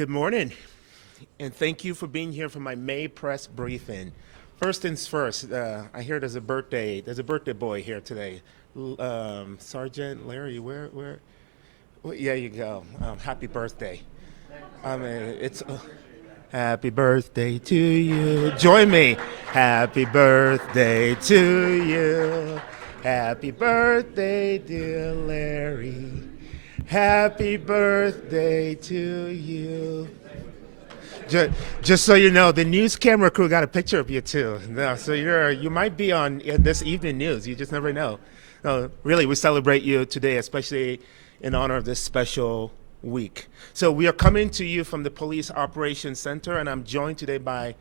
Good morning, and thank you for being here for my May press briefing. First things first, I hear there's a birthday boy here today. Sergeant Larry, well, yeah, you go. Happy birthday. It's happy birthday to you. Join me. Happy birthday to you. Happy birthday, dear Larry. Happy birthday to you. Just so you know, the news camera crew got a picture of you too. So you might be on this evening news. You just never know. No, really, we celebrate you today, especially in honor of this special week. So we are coming to you from the Police Operations Center, and I'm joined today by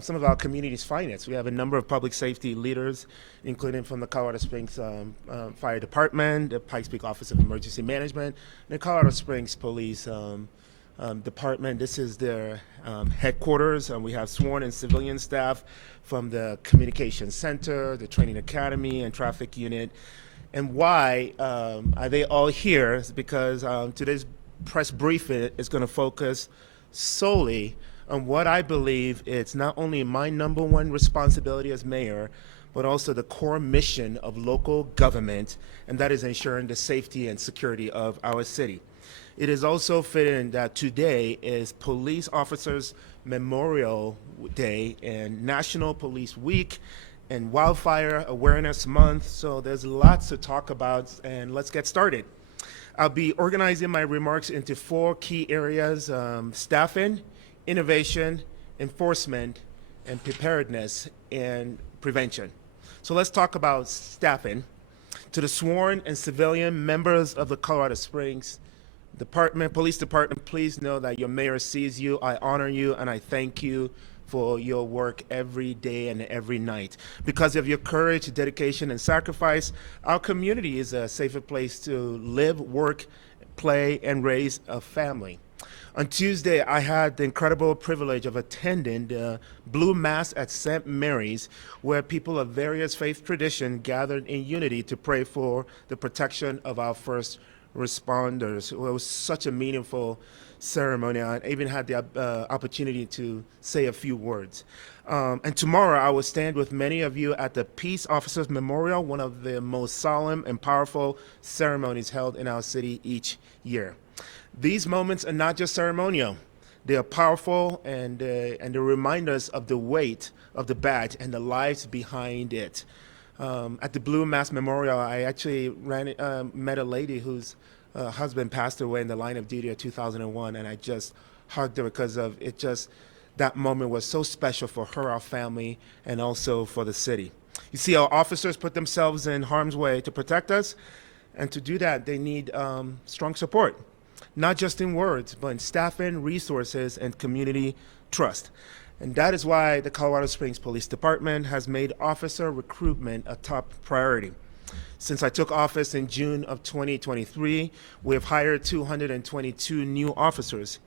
some of our community's finest. We have a number of public safety leaders, including from the Colorado Springs Fire Department, the Pikes Peak Office of Emergency Management, and the Colorado Springs Police Department. This is their headquarters. We have sworn and civilian staff from the Communications Center, the Training Academy, and Traffic Unit. And why are they all here? Is because today's press briefing is going to focus solely on what I believe is not only my number one responsibility as mayor, but also the core mission of local government, and that is ensuring the safety and security of our city. It is also fitting that today is Police Officers Memorial Day and National Police Week and Wildfire Awareness Month, so there's lots to talk about, and let's get started. I'll be organizing my remarks into four key areas: staffing, innovation, enforcement, and preparedness and prevention. So let's talk about staffing. To the sworn and civilian members of the Colorado Springs Police Department, please know that your mayor sees you. I honor you, and I thank you for your work every day and every night. Because of your courage, dedication, and sacrifice, our community is a safer place to live, work, play, and raise a family. On Tuesday, I had the incredible privilege of attending the Blue Mass at St. Mary's, where people of various faith traditions gathered in unity to pray for the protection of our first responders. Well, it was such a meaningful ceremony. I even had the opportunity to say a few words. And tomorrow I will stand with many of you at the Peace Officers Memorial, one of the most solemn and powerful ceremonies held in our city each year. These moments are not just ceremonial. They are powerful, and they remind us of the weight of the badge and the lives behind it. At the Blue Mass Memorial, I actually met a lady whose husband passed away in the line of duty in 2001, and I just hugged her because of it. Just that moment was so special for her, our family, and also for the city. You see, our officers put themselves in harm's way to protect us, and to do that, they need strong support, not just in words, but in staffing, resources, and community trust. And that is why the Colorado Springs Police Department has made officer recruitment a top priority. Since I took office in June of 2023, we have hired 222 new officers,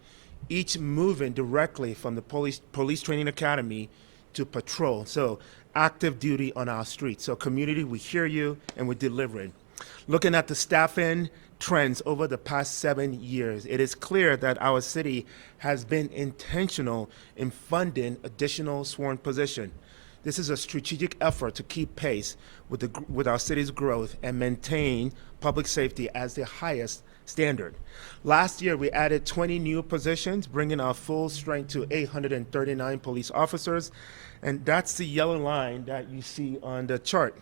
each moving directly from the Police Training Academy to patrol. So active duty on our streets. So community, we hear you and we're delivering. Looking at the staffing trends over the past 7 years, it is clear that our city has been intentional in funding additional sworn positions. This is a strategic effort to keep pace with our city's growth and maintain public safety as the highest standard. Last year, we added 20 new positions, bringing our full strength to 839 police officers, and that's the yellow line that you see on the chart.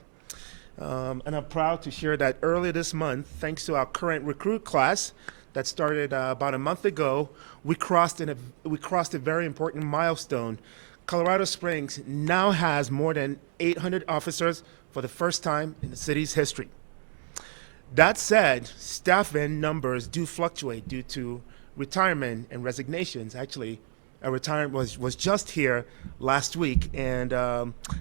And I'm proud to share that earlier this month, thanks to our current recruit class that started about a month ago, we crossed a very important milestone. Colorado Springs now has more than 800 officers for the first time in the city's history. That said, staffing numbers do fluctuate due to retirement and resignations. Actually, a retirement was just here last week, and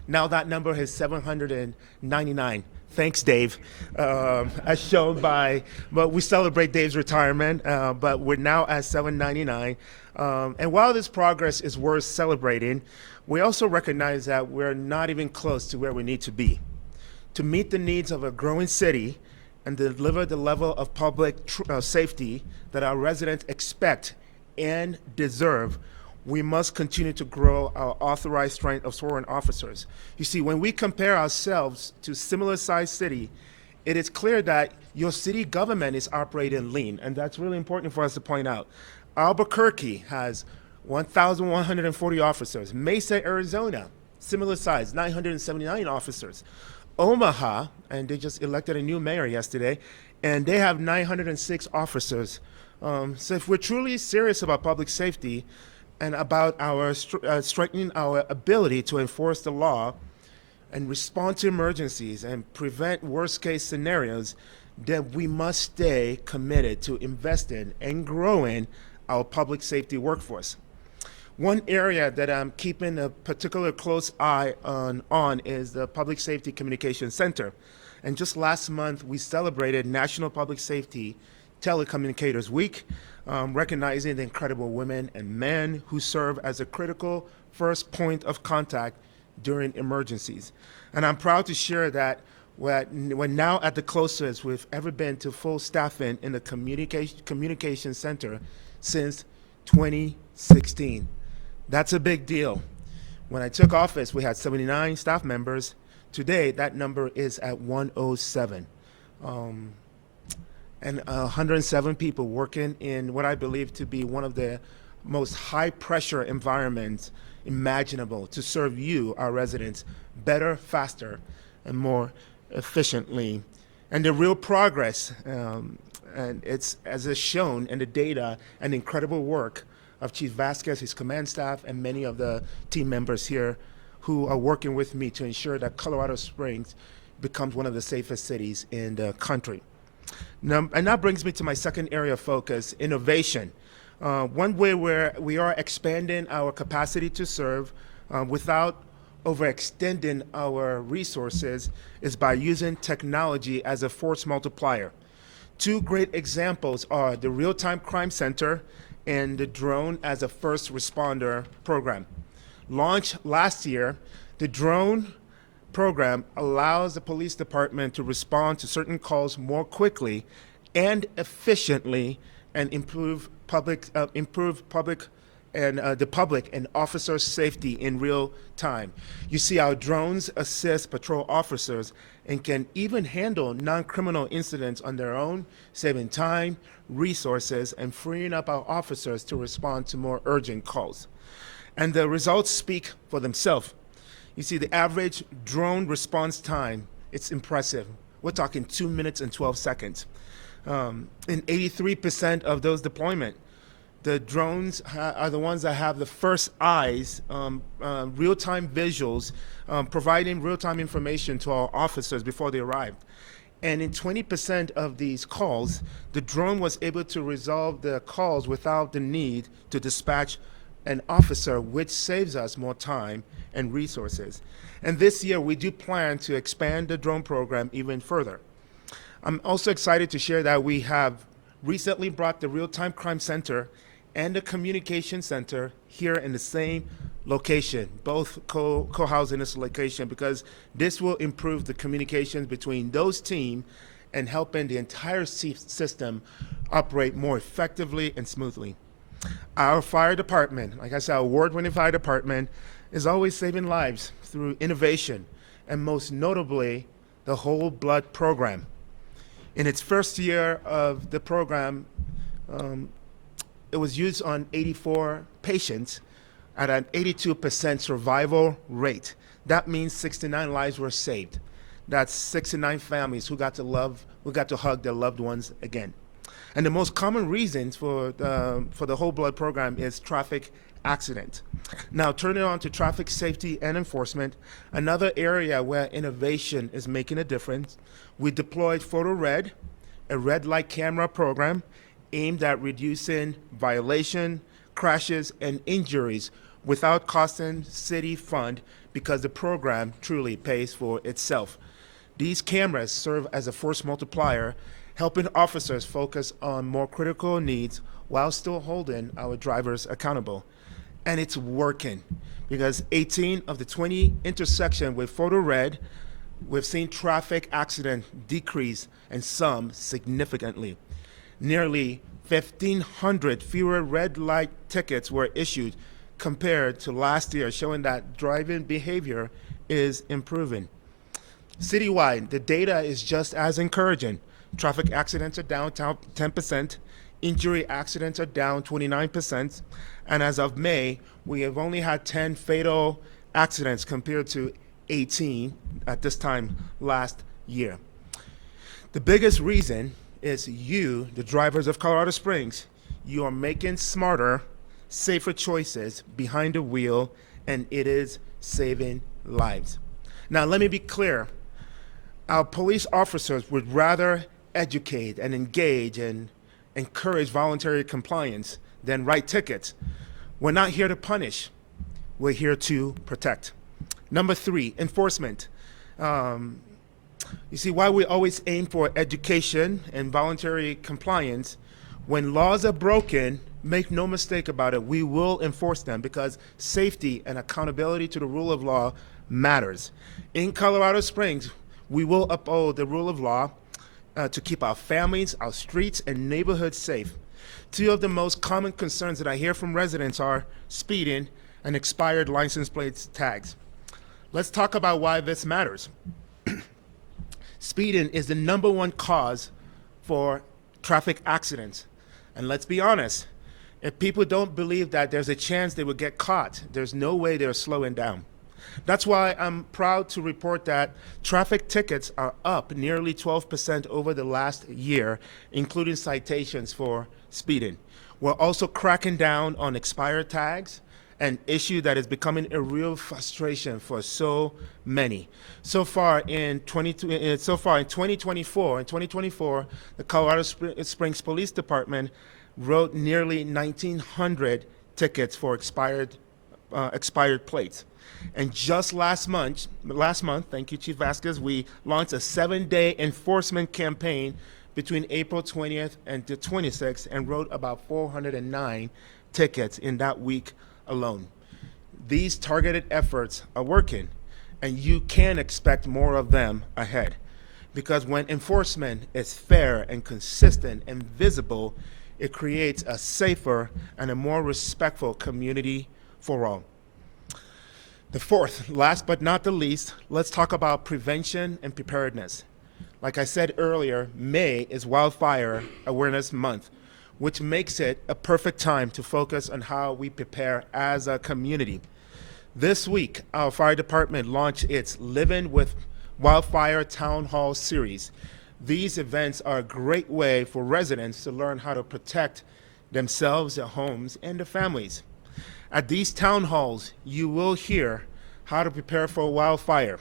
now that number is 799. Thanks, Dave. As shown by, but we celebrate Dave's retirement, but we're now at 799. And while this progress is worth celebrating, we also recognize that we're not even close to where we need to be. To meet the needs of a growing city and deliver the level of public safety that our residents expect and deserve, we must continue to grow our authorized strength of sworn officers. You see, when we compare ourselves to similar-sized city, it is clear that your city government is operating lean, and that's really important for us to point out. Albuquerque has 1,140 officers. Mesa, Arizona, similar size, 979 officers. Omaha, and they just elected a new mayor yesterday, and they have 906 officers. So if we're truly serious about public safety and about our strengthening our ability to enforce the law and respond to emergencies and prevent worst-case scenarios, then we must stay committed to investing and growing our public safety workforce. One area that I'm keeping a particular close eye on is the Public Safety Communication Center. And just last month, we celebrated National Public Safety Telecommunicators Week, recognizing the incredible women and men who serve as a critical first point of contact during emergencies. And I'm proud to share that we're now at the closest we've ever been to full staffing in the communication center since 2016. That's a big deal. When I took office, we had 79 staff members. Today, that number is at 107. And 107 people working in what I believe to be one of the most high-pressure environments imaginable to serve you, our residents, better, faster, and more efficiently. And the real progress, and it's as is shown in the data and incredible work of Chief Vasquez, his command staff, and many of the team members here who are working with me to ensure that Colorado Springs becomes one of the safest cities in the country. Now, and that brings me to my second area of focus, innovation. One way where we are expanding our capacity to serve without overextending our resources is by using technology as a force multiplier. Two great examples are the Real-Time Crime Center and the Drone as a First Responder program. Launched last year, the Drone program allows the police department to respond to certain calls more quickly and efficiently and improve the public and officer safety in real time. You see, our drones assist patrol officers and can even handle non-criminal incidents on their own, saving time, resources, and freeing up our officers to respond to more urgent calls. And the results speak for themselves. You see, the average drone response time, it's impressive. We're talking 2 minutes and 12 seconds. In 83% of those deployments, the drones are the ones that have the first eyes, real-time visuals, providing real-time information to our officers before they arrive. And in 20% of these calls, the drone was able to resolve the calls without the need to dispatch an officer, which saves us more time and resources. And this year, we do plan to expand the drone program even further. I'm also excited to share that we have recently brought the Real-Time Crime Center and the Communication Center here in the same location, both co-housed in this location, because this will improve the communications between those teams and helping the entire system operate more effectively and smoothly. Our fire department, like I said, our award-winning fire department, is always saving lives through innovation, and most notably, the Whole Blood program. In its first year of the program, it was used on 84 patients at an 82% survival rate. That means 69 lives were saved. That's 69 families who got to hug their loved ones again. And the most common reasons for the Whole Blood program is traffic accident. Now, turning on to traffic safety and enforcement, another area where innovation is making a difference, we deployed Photo Red, a red light camera program aimed at reducing violation, crashes, and injuries without costing city fund because the program truly pays for itself. These cameras serve as a force multiplier, helping officers focus on more critical needs while still holding our drivers accountable. And it's working, because 18 of the 20 intersections with Photo Red, we've seen traffic accident decrease, and some significantly. Nearly 1,500 fewer red light tickets were issued compared to last year, showing that driving behavior is improving. Citywide, the data is just as encouraging. Traffic accidents are down 10%, injury accidents are down 29%, and as of May, we have only had 10 fatal accidents compared to 18 at this time last year. The biggest reason is you, the drivers of Colorado Springs, you are making smarter, safer choices behind the wheel, and it is saving lives. Now, let me be clear. Our police officers would rather educate and engage and encourage voluntary compliance than write tickets. We're not here to punish. We're here to protect. Number 3, enforcement. You see, while we always aim for education and voluntary compliance, when laws are broken, make no mistake about it, we will enforce them because safety and accountability to the rule of law matters. In Colorado Springs, we will uphold the rule of law to keep our families, our streets, and neighborhoods safe. 2 of the most common concerns that I hear from residents are speeding and expired license plates tags. Let's talk about why this matters. Speeding is the #1 cause for traffic accidents. And let's be honest, if people don't believe that there's a chance they will get caught, there's no way they're slowing down. That's why I'm proud to report that traffic tickets are up nearly 12% over the last year, including citations for speeding. We're also cracking down on expired tags, an issue that is becoming a real frustration for so many. So far in 2024, the Colorado Springs Police Department wrote nearly 1,900 tickets for expired plates. And just last month, thank you, Chief Vasquez, we launched a 7-day enforcement campaign between April 20th and the 26th and wrote about 409 tickets in that week alone. These targeted efforts are working, and you can expect more of them ahead. Because when enforcement is fair and consistent and visible, it creates a safer and a more respectful community for all. The 4th, last but not the least, let's talk about prevention and preparedness. Like I said earlier, May is Wildfire Awareness Month, which makes it a perfect time to focus on how we prepare as a community. This week, our fire department launched its Living with Wildfire Town Hall series. These events are a great way for residents to learn how to protect themselves, their homes, and their families. At these town halls, you will hear how to prepare for a wildfire.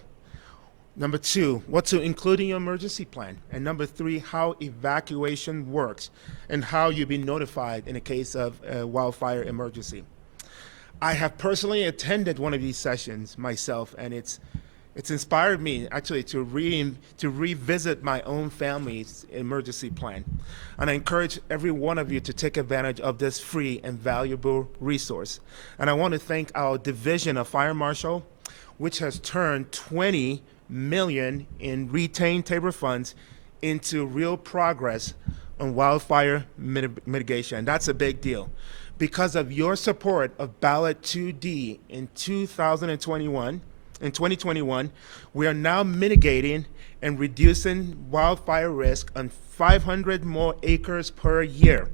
Number 2, what to include in your emergency plan. And number 3, how evacuation works and how you'll be notified in a case of a wildfire emergency. I have personally attended one of these sessions myself, and it's inspired me actually to revisit my own family's emergency plan. And I encourage every one of you to take advantage of this free and valuable resource. And I want to thank our Division of Fire Marshal, which has turned $20 million in retained TABOR funds into real progress on wildfire mitigation. That's a big deal. Because of your support of Ballot 2D in 2021, we are now mitigating and reducing wildfire risk on 500 more acres per year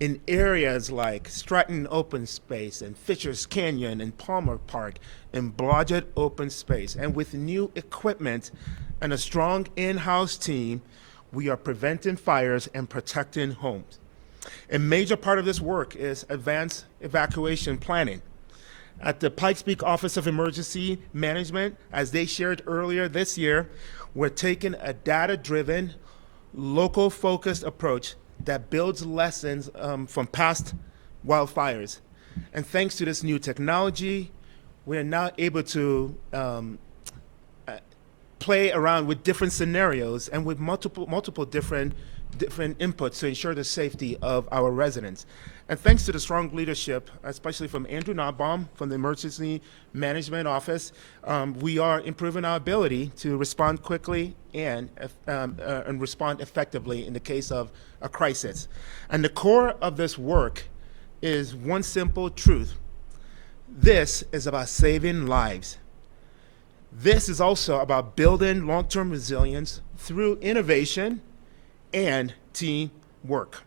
in areas like Stratton Open Space and Fisher's Canyon and Palmer Park and Blodgett Open Space. And with new equipment and a strong in-house team, we are preventing fires and protecting homes. A major part of this work is advanced evacuation planning. At the Pikes Peak Office of Emergency Management, as they shared earlier this year, we're taking a data-driven, local-focused approach that builds lessons from past wildfires. And thanks to this new technology, we are now able to play around with different scenarios and with multiple different different inputs to ensure the safety of our residents. And thanks to the strong leadership, especially from Andrew Knobbaum from the Emergency Management Office, we are improving our ability to respond quickly and respond effectively in the case of a crisis. And the core of this work is one simple truth. This is about saving lives. This is also about building long-term resilience through innovation and teamwork.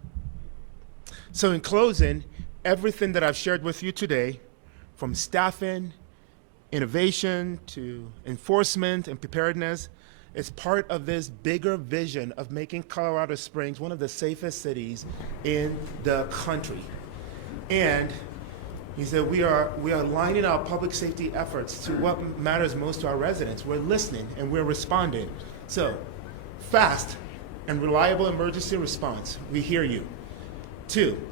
So in closing, everything that I've shared with you today, from staffing, innovation, to enforcement and preparedness, is part of this bigger vision of making Colorado Springs one of the safest cities in the country. And he said, we are aligning our public safety efforts to what matters most to our residents. We're listening and we're responding. So, fast and reliable emergency response, we hear you. 2,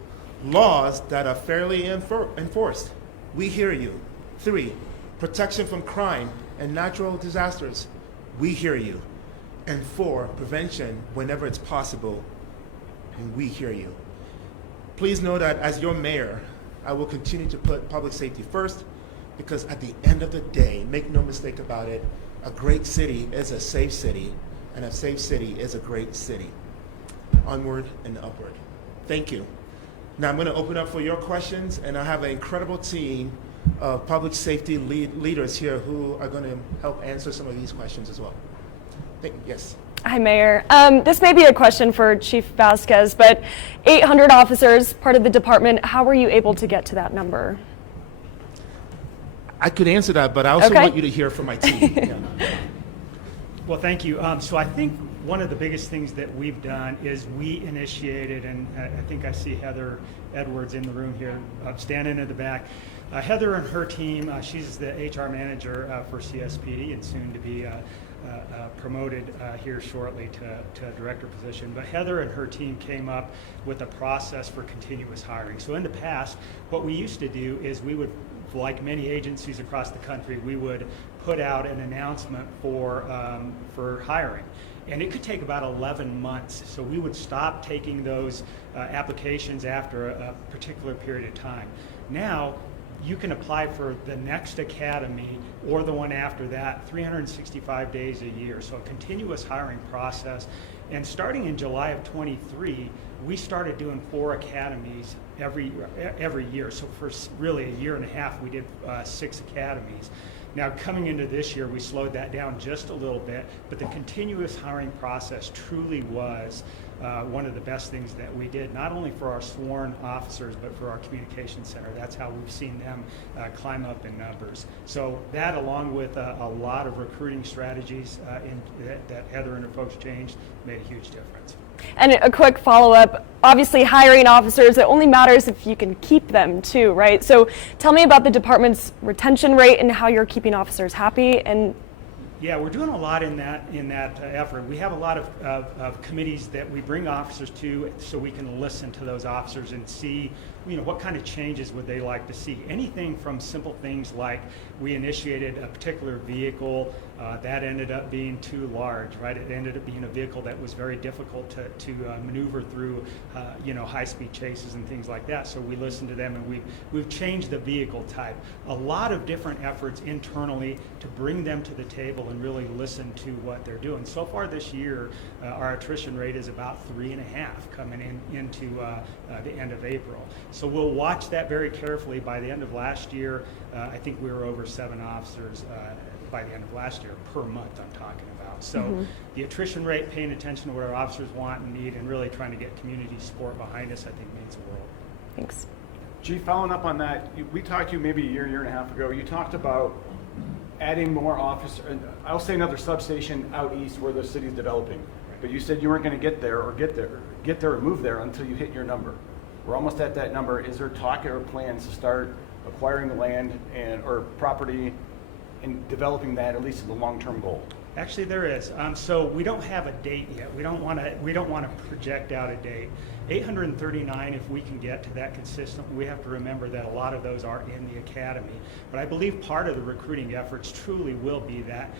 laws that are fairly enforced, we hear you. 3, protection from crime and natural disasters, we hear you. And 4, prevention whenever it's possible, and we hear you. Please know that as your mayor, I will continue to put public safety first, because at the end of the day, make no mistake about it, a great city is a safe city, and a safe city is a great city. Onward and upward. Thank you. Now I'm going to open up for your questions, and I have an incredible team of public safety leaders here who are going to help answer some of these questions as well. Yes. Hi, Mayor. This may be a question for Chief Vasquez, but 800 officers, part of the department, how were you able to get to that number? I could answer that, but I also want you to hear from my team. Yeah. Well, thank you. So I think one of the biggest things that we've done is we initiated, and I think I see Heather Edwards in the room here, standing at the back. Heather and her team, she's the HR manager for CSPD and soon to be promoted here shortly to a director position. But Heather and her team came up with a process for continuous hiring. So in the past, what we used to do is we would, like many agencies across the country, we would put out an announcement for hiring. And it could take about 11 months. So we would stop taking those applications after a particular period of time. Now, you can apply for the next academy or the one after that 365 days a year. So a continuous hiring process. And starting in July of 23, we started doing 4 academies every year. So for really a year and a half, we did 6 academies. Now, coming into this year, we slowed that down just a little bit, but the continuous hiring process truly was one of the best things that we did, not only for our sworn officers, but for our communication center. That's how we've seen them climb up in numbers. So that, along with a lot of recruiting strategies that Heather and her folks changed, made a huge difference. And a quick follow-up, obviously hiring officers, it only matters if you can keep them too, right? So tell me about the department's retention rate and how you're keeping officers happy. And yeah, we're doing a lot in that effort. We have a lot of committees that we bring officers to, so we can listen to those officers and see, what kind of changes would they like to see. Anything from simple things like we initiated a particular vehicle that ended up being too large, right? It ended up being a vehicle that was very difficult to maneuver through, high-speed chases and things like that. So we listened to them, and we've changed the vehicle type. A lot of different efforts internally to bring them to the table and really listen to what they're doing. So far this year, our attrition rate is about 3.5 coming into the end of April. So we'll watch that very carefully. By the end of last year, I think we were over 7 officers by the end of last year per month I'm talking about. So the attrition rate, paying attention to what our officers want and need, and really trying to get community support behind us, I think means the world. Thanks. Chief, following up on that, we talked to you maybe a year and a half ago. You talked about adding more officers, and I'll say another substation out east where the city's developing. But you said you weren't going to get there or move there until you hit your number. We're almost at that number. Is there talk or plans to start acquiring the land or property and developing that, at least as a long-term goal? Actually, there is. So we don't have a date yet. We don't want to project out a date. 839, if we can get to that consistent, we have to remember that a lot of those are in the academy. But I believe part of the recruiting efforts truly will be that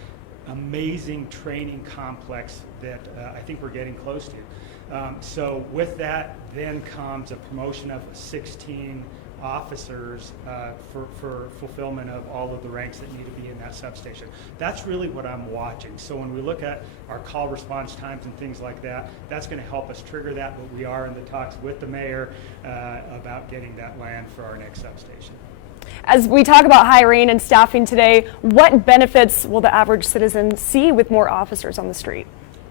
amazing training complex that I think we're getting close to. So with that then comes a promotion of 16 officers for fulfillment of all of the ranks that need to be in that substation. That's really what I'm watching. So when we look at our call response times and things like that, that's going to help us trigger that, but we are in the talks with the mayor about getting that land for our next substation. As we talk about hiring and staffing today, what benefits will the average citizen see with more officers on the street?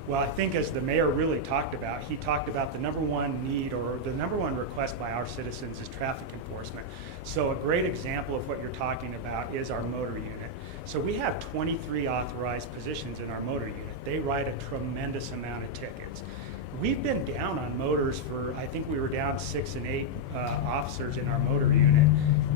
Well, I think as the mayor really talked about, he talked about the number one need or the number one request by our citizens is traffic enforcement. So a great example of what you're talking about is our motor unit. So we have 23 authorized positions in our motor unit. They write a tremendous amount of tickets. We've been down on motors for, I think we were down 6 and 8 officers in our motor unit.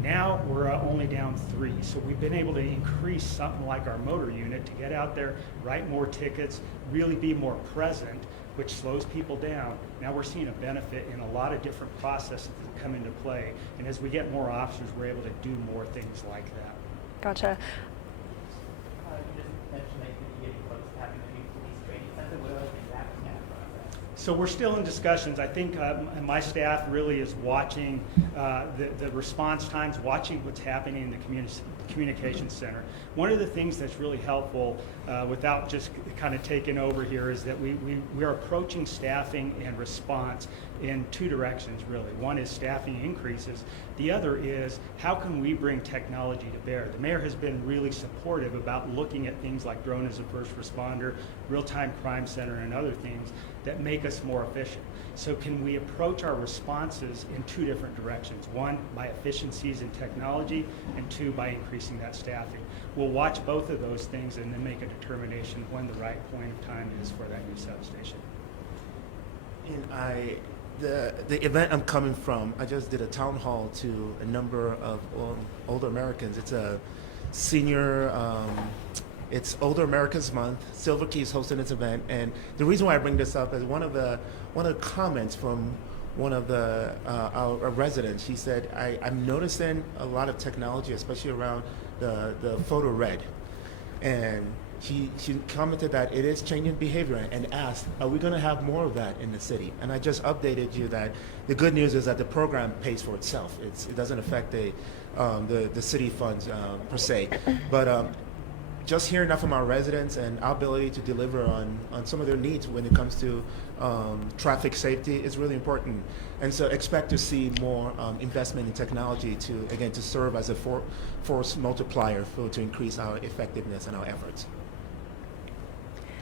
Now we're only down 3. So we've been able to increase something like our motor unit to get out there, write more tickets, really be more present, which slows people down. Now we're seeing a benefit in a lot of different processes that come into play. And as we get more officers, we're able to do more things like that. Gotcha. You just mentioned that you're getting close to having a new police training center. What other things happen in that process? So we're still in discussions. I think my staff really is watching the response times, watching what's happening in the communications center. One of the things that's really helpful, without just kind of taking over here, is that we are approaching staffing and response in 2 directions, really. One is staffing increases. The other is how can we bring technology to bear? The mayor has been really supportive about looking at things like drone as a first responder, real-time crime center, and other things that make us more efficient. So can we approach our responses in 2 different directions? 1, by efficiencies in technology, and 2, by increasing that staffing. We'll watch both of those things and then make a determination when the right point of time is for that new substation. And the event I'm coming from, I just did a town hall to a number of older Americans. It's a senior, it's Older Americans Month. Silver Key is hosting this event, and the reason why I bring this up is one of the comments from one of the our residents. He said, I'm noticing a lot of technology, especially around the photo red, and she commented that it is changing behavior and asked, are we going to have more of that in the city? And I just updated you that the good news is that the program pays for itself. It doesn't affect the city funds per se. But just hearing that from our residents and our ability to deliver on some of their needs when it comes to traffic safety is really important. And so expect to see more investment in technology to serve as a force multiplier to increase our effectiveness and our efforts.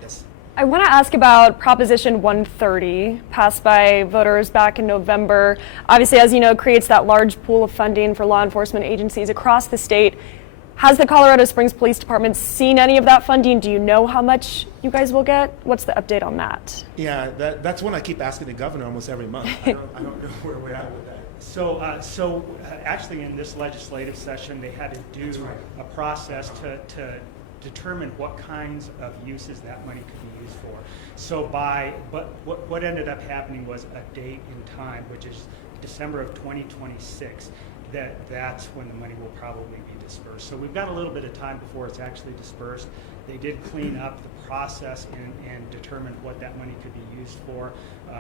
Yes. I want to ask about Proposition 130, passed by voters back in November. Obviously, as you know, creates that large pool of funding for law enforcement agencies across the state. Has the Colorado Springs Police Department seen any of that funding? Do you know how much you guys will get? What's the update on that? Yeah, that's one I keep asking the governor almost every month. I don't know where we're at with that. So actually in this legislative session, they had to do a process to determine what kinds of uses that money could be used for. So what ended up happening was a date in time, which is December of 2026. That's when the money will probably be dispersed. So we've got a little bit of time before it's actually dispersed. They did clean up the process and determine what that money could be used for.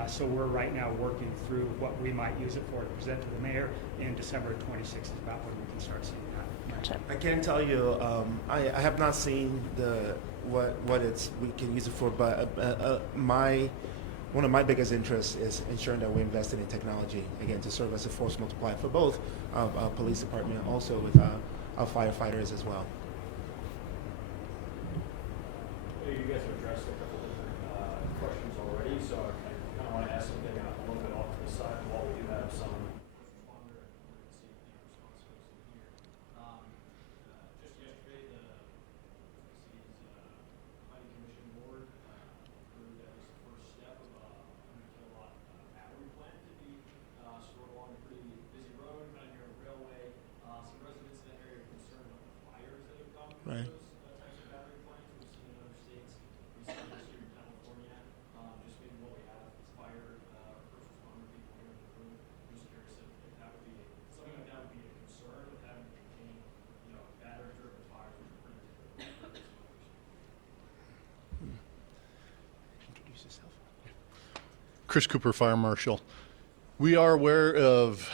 So we're right now working through what we might use it for to present to the mayor. In December of 26 is about when we can start seeing that. Gotcha. I can tell you, I have not seen what we can use it for, but one of my biggest interests is ensuring that we're investing in technology, again, to serve as a force multiplier for both our police department and also with our firefighters as well. You guys have addressed a couple different questions already, so I kind of want to ask something a little bit off to the side while we do have some first responder and emergency response folks in here. Just yesterday, the Planning Commission board approved at least the first step of a 100 kilowatt battery plant to be stored along a pretty busy road, kind of near a railway. Some residents in that area are concerned about the fires that have come from Right. those types of battery plants. We've seen in other states, we've seen this here in California. Just maybe what we have is fire first responder people here in the room. I'm just curious if that would be something like that would be a concern with having to contain, battery driven fires, which are pretty typical. Chris Cooper, Fire Marshal. We are aware of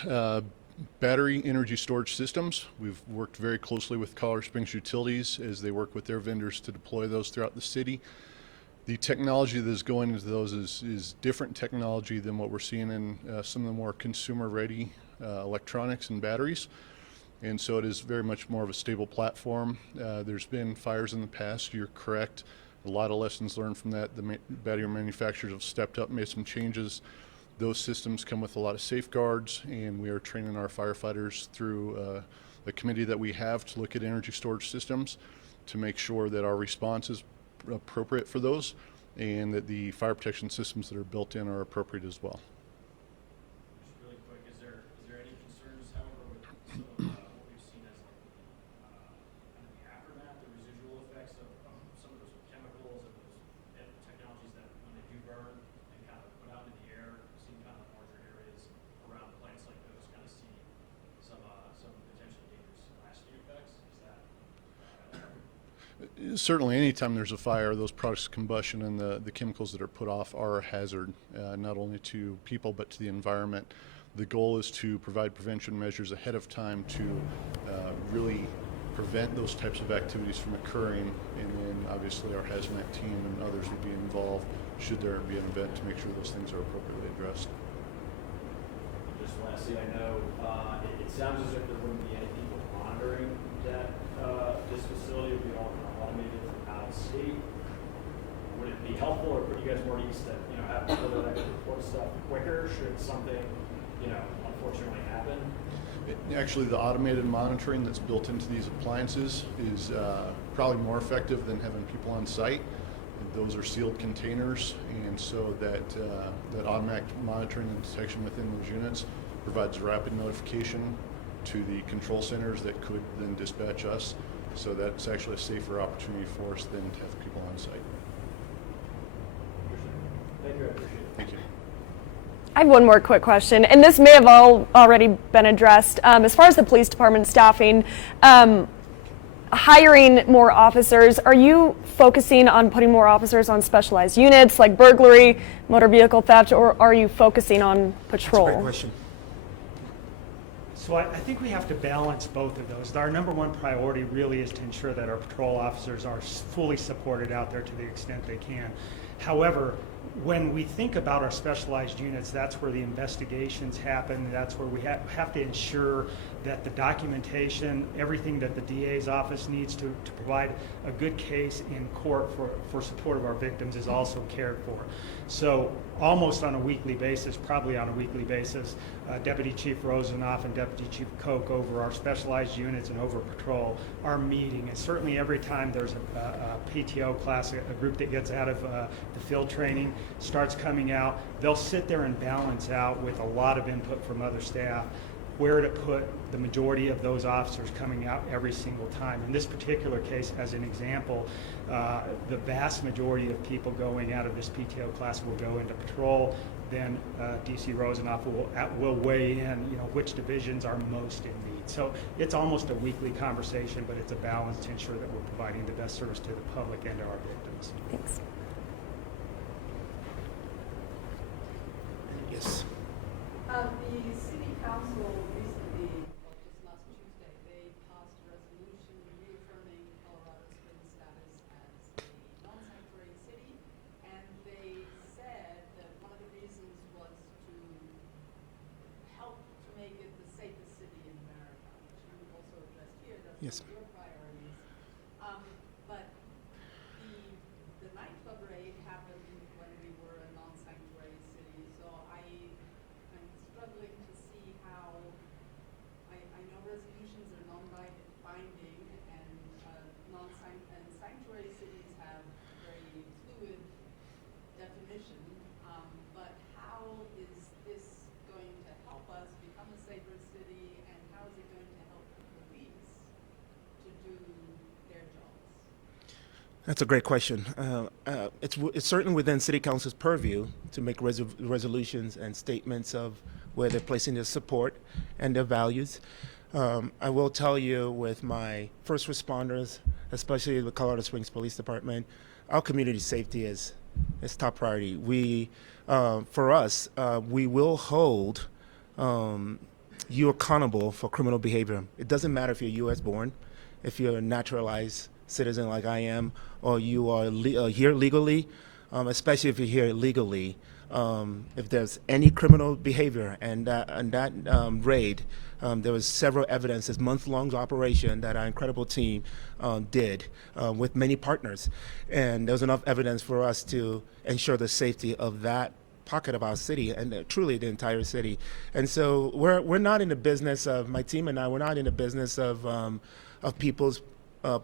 battery energy storage systems. We've worked very closely with Colorado Springs Utilities as they work with their vendors to deploy those throughout the city. The technology that is going into those is different technology than what we're seeing in some of the more consumer-ready electronics and batteries. And so it is very much more of a stable platform. There's been fires in the past, you're correct. A lot of lessons learned from that. The battery manufacturers have stepped up, made some changes. Those systems come with a lot of safeguards, and we are training our firefighters through a committee that we have to look at energy storage systems to make sure that our response is appropriate for those and that the fire protection systems that are built in are appropriate as well. Just really quick, is there any concerns, however, with some of what we've seen as like kind of the aftermath, the residual effects of some of those chemicals and those technologies that when they do burn and kind of put out into the air, we've seen kind of larger areas around plants like those kind of see some potentially dangerous lasting effects? Is that Certainly, anytime there's a fire, those products of combustion and the chemicals that are put off are a hazard, not only to people but to the environment. The goal is to provide prevention measures ahead of time to really prevent those types of activities from occurring, and then obviously our hazmat team and others would be involved should there be an event to make sure those things are appropriately addressed. just lastly, I know it sounds as if there wouldn't be any people monitoring that this facility would be all kind of automated from out of state. Would it be helpful, or put you guys more east that have people that actually report stuff quicker should something unfortunately happen? Actually, the automated monitoring that's built into these appliances is probably more effective than having people on site. Those are sealed containers, and so that automatic monitoring and detection within those units provides rapid notification to the control centers that could then dispatch us. So that's actually a safer opportunity for us than to have people on site. Thank you, I appreciate it. Thank you. I have one more quick question, and this may have already been addressed. As far as the police department staffing, hiring more officers, are you focusing on putting more officers on specialized units like burglary, motor vehicle theft, or are you focusing on patrol? Great question. So I think we have to balance both of those. Our number one priority really is to ensure that our patrol officers are fully supported out there to the extent they can. However, when we think about our specialized units, that's where the investigations happen. That's where we have to ensure that the documentation, everything that the DA's office needs to provide a good case in court for support of our victims is also cared for. So almost on a weekly basis, probably on a weekly basis, Deputy Chief Rosenoff and Deputy Chief Koch over our specialized units and over patrol are meeting. And certainly every time there's a PTO class, a group that gets out of the field training, starts coming out, they'll sit there and balance out with a lot of input from other staff where to put the majority of those officers coming out every single time. In this particular case, as an example, the vast majority of people going out of this PTO class will go into patrol. Then DC Rosenoff will weigh in, which divisions are most in need. So it's almost a weekly conversation, but it's a balance to ensure that we're providing the best service to the public and to our victims. Thanks. Yes. The city council recently, just last Tuesday, they passed a resolution reaffirming Colorado Springs' status as a non-sanctuary city, and they said that one of the reasons was to help to make it the safest city in America, which you also addressed here. That's Yes. one of your priorities. But the nightclub raid happened when we were a non-sanctuary city, so I'm struggling to see how, I know resolutions are non-binding and sanctuary cities have very fluid definition, but how is this going to help us become a safer city, and how is it going to help the police to do their jobs? That's a great question. It's certainly within City Council's purview to make resolutions and statements of where they're placing their support and their values. I will tell you, with my first responders, especially the Colorado Springs Police Department, our community safety is top priority. We for us, we will hold you accountable for criminal behavior. It doesn't matter if you're U.S. born, if you're a naturalized citizen like I am, or you are here legally, especially if you're here legally. If there's any criminal behavior, and that raid, there was several evidences, month-long operation that our incredible team did with many partners, and there was enough evidence for us to ensure the safety of that pocket of our city and truly the entire city. And so we're not in the business of, my team and I, we're not in the business of people's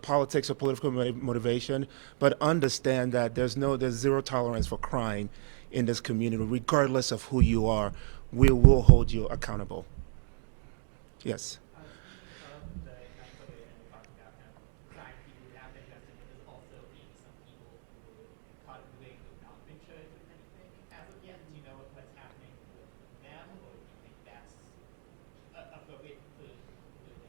politics or political motivation, but understand that there's zero tolerance for crime in this community, regardless of who you are. We will hold you accountable. Yes. The KOAA and talking about kind of crime people who have been arrested, but there's also maybe some people who caught doing who have not been charged with anything as of yet. Do you know what's happening with them, or do you think that's appropriate to do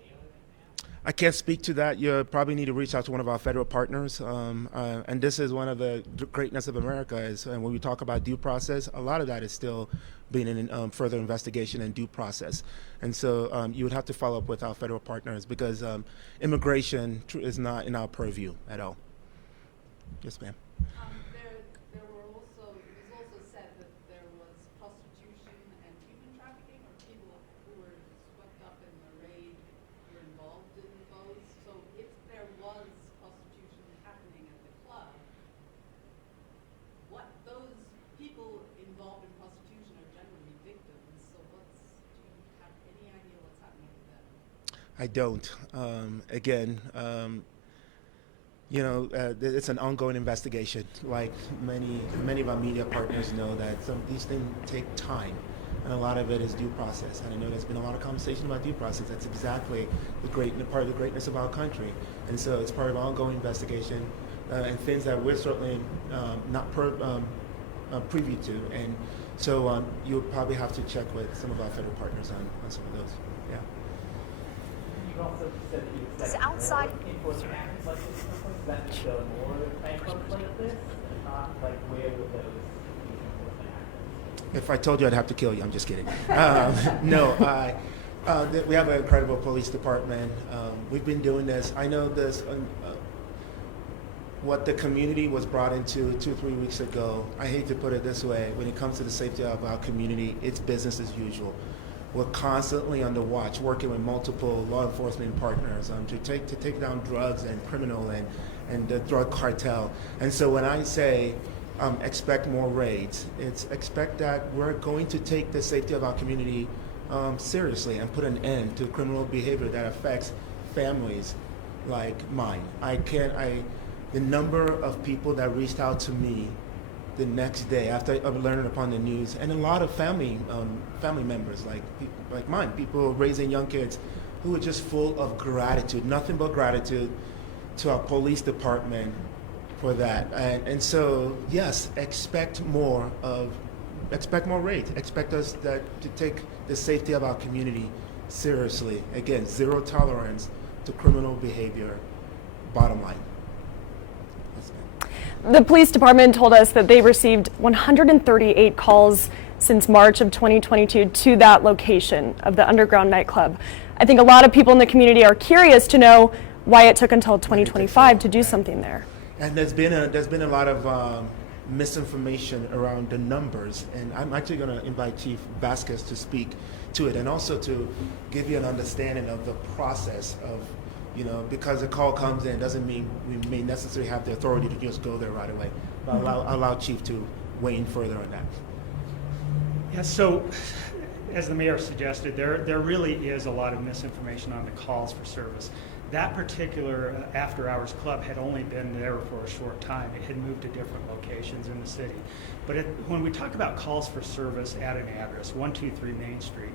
there right now? I can't speak to that. You probably need to reach out to one of our federal partners. And this is one of the greatness of America is, and when we talk about due process, a lot of that is still being in further investigation and due process. And so you would have to follow up with our federal partners because immigration is not in our purview at all. Yes, ma'am. There were also, it was also said that there was prostitution and human trafficking, or people who were swept up in the raid were involved in those. So if there was prostitution happening at the club, what those people involved in prostitution are generally victims. So do you have any idea what's happening with them? I don't. Again, it's an ongoing investigation. Like many of our media partners know that these things take time, and a lot of it is due process. And I know there's been a lot of conversation about due process. That's exactly part of the greatness of our country. And so it's part of our ongoing investigation and things that we're certainly not privy to. And so you'll probably have to check with some of our federal partners on some of those. Yeah. You also said that you expect outside enforcement actions like this. Does that mean there are more nightclubs like this? And not like where would those enforcement actions? If I told you, I'd have to kill you. I'm just kidding. No, we have an incredible police department. We've been doing this. I know this. What the community was brought into 2 or 3 weeks ago, I hate to put it this way, when it comes to the safety of our community, it's business as usual. We're constantly on the watch, working with multiple law enforcement partners to take down drugs and criminal and the drug cartel. And so when I say expect more raids, it's expect that we're going to take the safety of our community seriously and put an end to criminal behavior that affects families like mine. The number of people that reached out to me the next day after learning upon the news, and a lot of family members like mine, people raising young kids who were just full of gratitude, nothing but gratitude to our police department for that. And so, yes, expect more raids. Expect us to take the safety of our community seriously. Again, zero tolerance to criminal behavior, bottom line. The police department told us that they received 138 calls since March of 2022 to that location of the underground nightclub. I think a lot of people in the community are curious to know why it took until 2025 to do something there. And there's been a lot of misinformation around the numbers, and I'm actually going to invite Chief Vasquez to speak to it and also to give you an understanding of the process of, because a call comes in doesn't mean we may necessarily have the authority to just go there right away. But I'll allow Chief to weigh in further on that. Yeah, so as the mayor suggested, there really is a lot of misinformation on the calls for service. That particular after-hours club had only been there for a short time. It had moved to different locations in the city. But when we talk about calls for service at an address, 123 Main Street,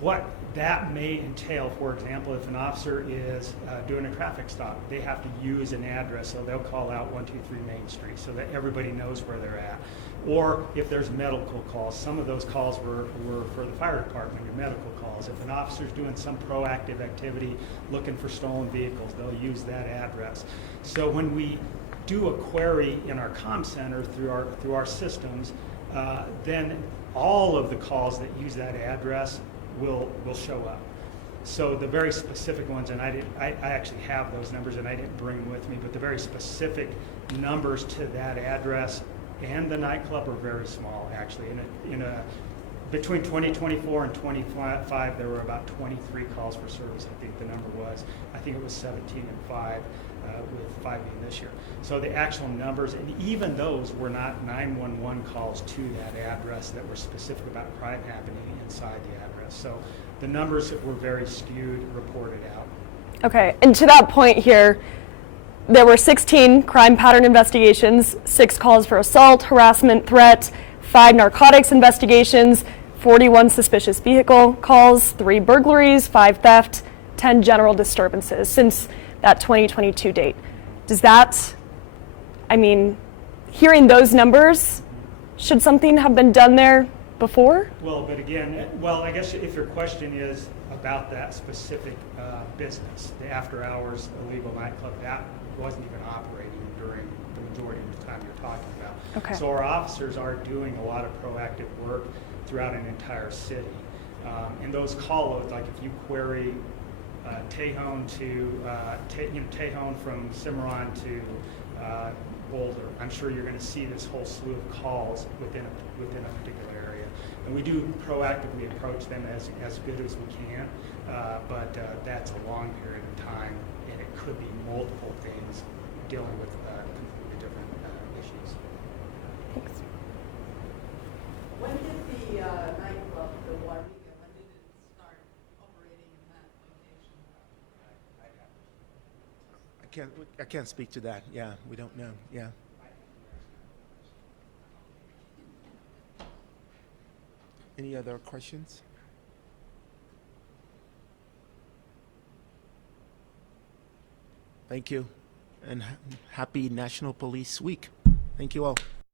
what that may entail, for example, if an officer is doing a traffic stop, they have to use an address, so they'll call out 123 Main Street so that everybody knows where they're at. Or if there's medical calls, some of those calls were for the fire department, your medical calls. If an officer's doing some proactive activity looking for stolen vehicles, they'll use that address. So when we do a query in our comm center through our systems, then all of the calls that use that address will show up. So the very specific ones, and I actually have those numbers and I didn't bring them with me, but the very specific numbers to that address and the nightclub are very small, actually. Between 2024 and 25, there were about 23 calls for service, I think the number was. I think it was 17 and 5, with 5 being this year. So the actual numbers, and even those were not 911 calls to that address that were specific about crime happening inside the address. So the numbers were very skewed, reported out. Okay, and to that point here, there were 16 crime pattern investigations, 6 calls for assault, harassment, threat, 5 narcotics investigations, 41 suspicious vehicle calls, 3 burglaries, 5 theft, 10 general disturbances since that 2022 date. Does that, I mean, hearing those numbers, should something have been done there before? Well, but again, I guess if your question is about that specific business, the after-hours illegal nightclub, that wasn't even operating during the majority of the time you're talking about. Okay. So our officers are doing a lot of proactive work throughout an entire city. And those call loads, like if you query Tejon to Tejon from Cimarron to Boulder, I'm sure you're going to see this whole slew of calls within a particular area. And we do proactively approach them as good as we can, but that's a long period of time, and it could be multiple things dealing with completely different issues. Thanks. When did the nightclub, the Wairika, when did it start operating in that location? I can't speak to that. Yeah, we don't know. Yeah. Any other questions? Thank you, and happy National Police Week. Thank you all.